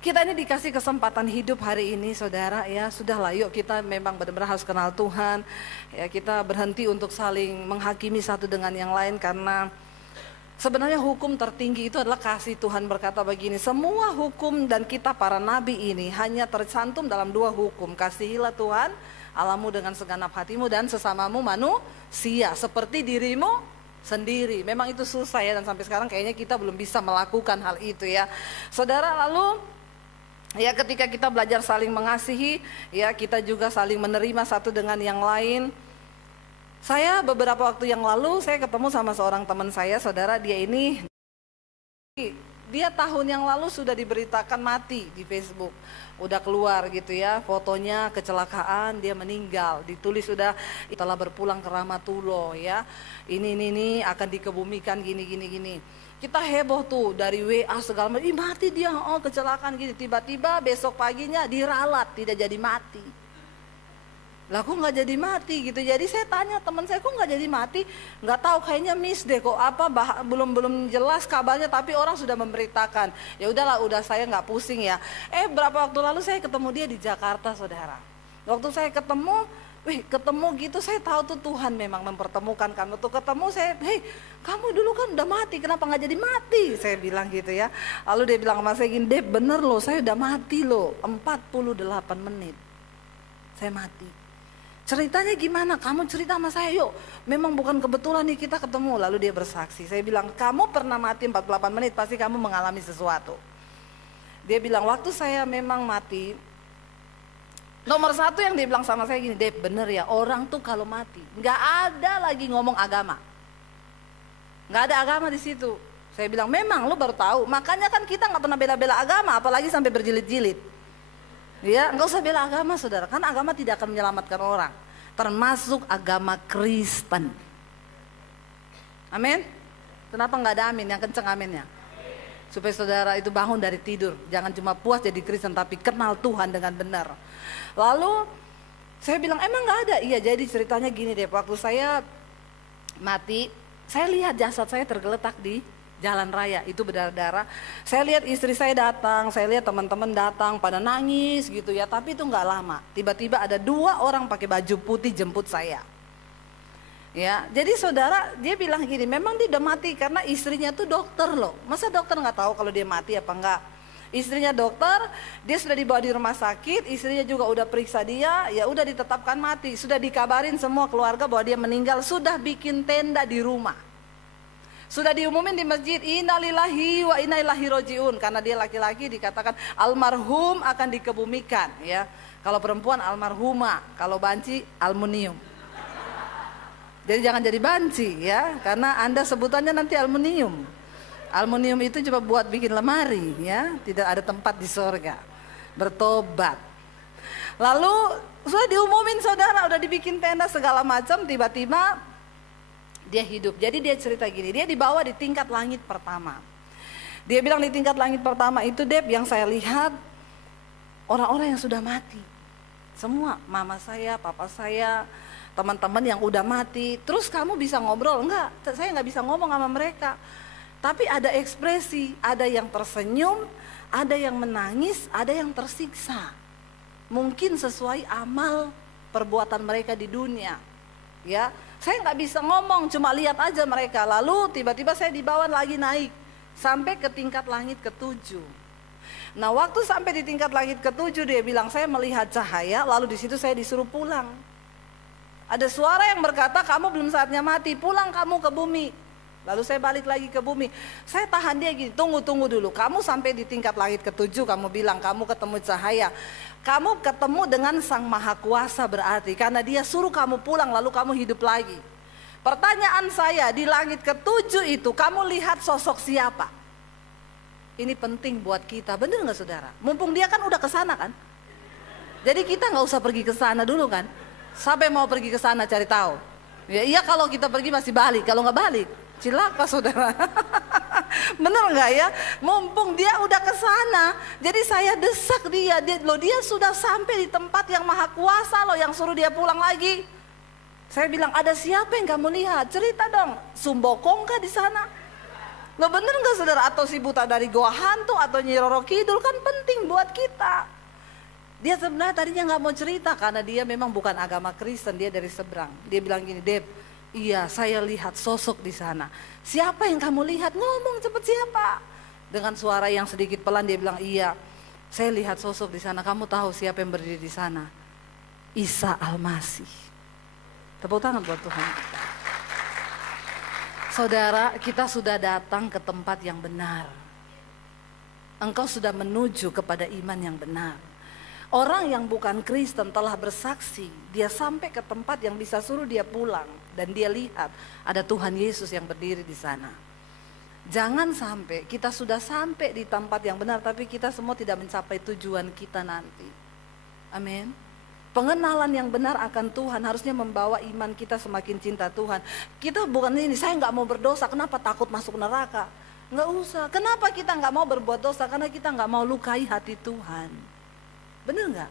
Kita ini dikasih kesempatan hidup hari ini saudara ya, sudahlah yuk kita memang benar-benar harus kenal Tuhan. Ya, kita berhenti untuk saling menghakimi satu dengan yang lain karena sebenarnya hukum tertinggi itu adalah kasih. Tuhan berkata begini, semua hukum dan kita para nabi ini hanya tercantum dalam dua hukum. Kasihilah Tuhan Allahmu dengan segenap hatimu dan sesamamu manusia seperti dirimu sendiri. Memang itu susah ya, dan sampai sekarang kayaknya kita belum bisa melakukan hal itu ya. Saudara, lalu ya ketika kita belajar saling mengasihi, ya kita juga saling menerima satu dengan yang lain. Saya beberapa waktu yang lalu saya ketemu sama seorang teman saya, saudara, dia tahun yang lalu sudah diberitakan mati di Facebook. Udah keluar gitu ya, fotonya kecelakaan, dia meninggal. Ditulis sudah telah berpulang ke Rahmatullah ya. Ini akan dikebumikan gini. Kita heboh tuh dari WA segala macam, mati dia, kecelakaan gini. Tiba-tiba besok paginya diralat, tidak jadi mati. Lah kok nggak jadi mati gitu. Jadi saya tanya teman saya, kok nggak jadi mati? Nggak tahu, kayaknya miss deh, kok belum jelas kabarnya, tapi orang sudah memberitakan. Ya udahlah, saya nggak pusing ya. Berapa waktu lalu saya ketemu dia di Jakarta, saudara. Waktu saya ketemu gitu, saya tahu tuh Tuhan memang mempertemukan kami. Tuh ketemu saya, kamu dulu kan udah mati, kenapa nggak jadi mati? Saya bilang gitu ya. Lalu dia bilang sama saya gini, Dep, bener loh, saya udah mati loh, 48 menit saya mati. Ceritanya gimana? Kamu cerita sama saya yuk. Memang bukan kebetulan nih kita ketemu. Lalu dia bersaksi. Saya bilang, kamu pernah mati 48 menit, pasti kamu mengalami sesuatu. Dia bilang, waktu saya memang mati, nomor satu yang dia bilang sama saya gini, Dep, bener ya, orang tuh kalau mati nggak ada lagi ngomong agama, nggak ada agama di situ. Saya bilang, memang lu baru tahu, makanya kan kita nggak pernah bela-bela agama, apalagi sampai berjilid-jilid. Ya, nggak usah bela agama, saudara, kan agama tidak akan menyelamatkan orang, termasuk agama Kristen. Amin. Kenapa nggak ada amin? Yang kenceng aminnya. Supaya saudara itu bangun dari tidur, jangan cuma puas jadi Kristen, tapi kenal Tuhan dengan benar. Lalu saya bilang, emang gak ada? Iya, jadi ceritanya gini deh, waktu saya mati, saya lihat jasad saya tergeletak di jalan raya, itu berdarah-darah. Saya lihat istri saya datang, saya lihat teman-teman datang pada nangis gitu ya, tapi itu gak lama. Tiba-tiba ada 2 orang pakai baju putih jemput saya. Ya, jadi saudara, dia bilang gini, memang dia udah mati karena istrinya tuh dokter loh. Masa dokter gak tahu kalau dia mati apa enggak? Istrinya dokter, dia sudah dibawa di rumah sakit, istrinya juga udah periksa dia, ya udah ditetapkan mati. Sudah dikabarin semua keluarga bahwa dia meninggal, sudah bikin tenda di rumah. Sudah diumumin di masjid, innalillahi wa inna ilaihi rajiun, karena dia laki-laki dikatakan almarhum akan dikebumikan ya. Kalau perempuan almarhumah, kalau banci aluminium. Jadi jangan jadi banci ya, karena Anda sebutannya nanti aluminium. Aluminium itu cuma buat bikin lemari ya, tidak ada tempat di surga. Bertobat. Lalu sudah diumumin saudara, udah dibikin tenda segala macam, tiba-tiba dia hidup. Jadi dia cerita gini, dia dibawa di tingkat langit pertama. Dia bilang di tingkat langit pertama itu, Dep, yang saya lihat orang-orang yang sudah mati. Semua, mama saya, papa saya, teman-teman yang udah mati. Terus kamu bisa ngobrol? Enggak, saya nggak bisa ngomong sama mereka. Tapi ada ekspresi, ada yang tersenyum, ada yang menangis, ada yang tersiksa. Mungkin sesuai amal perbuatan mereka di dunia. Ya, saya nggak bisa ngomong, cuma lihat aja mereka. Lalu tiba-tiba saya dibawa lagi naik sampai ke tingkat langit ke-7. Nah, waktu sampai di tingkat langit ke-7 dia bilang saya melihat cahaya, lalu di situ saya disuruh pulang. Ada suara yang berkata, kamu belum saatnya mati, pulang kamu ke bumi. Lalu saya balik lagi ke bumi. Saya tahan dia gini, tunggu dulu. Kamu sampai di tingkat langit ke-7, kamu bilang kamu ketemu cahaya. Kamu ketemu dengan Sang Maha Kuasa berarti, karena dia suruh kamu pulang lalu kamu hidup lagi. Pertanyaan saya, di langit ke-7 itu kamu lihat sosok siapa? Ini penting buat kita, bener gak saudara? Mumpung dia kan udah kesana kan? Jadi kita gak usah pergi ke sana dulu kan? Sampai mau pergi ke sana cari tahu. Ya, iya kalau kita pergi masih balik, kalau nggak balik cilaka saudara. Bener nggak ya? Mumpung dia udah ke sana, jadi saya desak dia sudah sampai di tempat yang maha kuasa loh, yang suruh dia pulang lagi. Saya bilang, ada siapa yang kamu lihat? Cerita dong. Sumbokong kah di sana? Nggak bener nggak saudara? Atau si buta dari goa hantu atau Nyi Roro Kidul kan penting buat kita. Dia sebenarnya tadinya nggak mau cerita karena dia memang bukan agama Kristen, dia dari seberang. Dia bilang gini, Deb, iya saya lihat sosok di sana. Siapa yang kamu lihat? Ngomong cepet siapa? Dengan suara yang sedikit pelan dia bilang, iya saya lihat sosok di sana. Kamu tahu siapa yang berdiri di sana? Isa Al-Masih. Tepuk tangan buat Tuhan kita. Saudara, kita sudah datang ke tempat yang benar. Engkau sudah menuju kepada iman yang benar. Orang yang bukan Kristen telah bersaksi, dia sampai ke tempat yang bisa suruh dia pulang. Dan dia lihat ada Tuhan Yesus yang berdiri di sana. Jangan sampai kita sudah sampai di tempat yang benar, tapi kita semua tidak mencapai tujuan kita nanti. Amin. Pengenalan yang benar akan Tuhan harusnya membawa iman kita semakin cinta Tuhan. Kita bukan ini, saya nggak mau berdosa, kenapa takut masuk neraka? Nggak usah. Kenapa kita nggak mau berbuat dosa? Karena kita nggak mau lukai hati Tuhan. Bener nggak?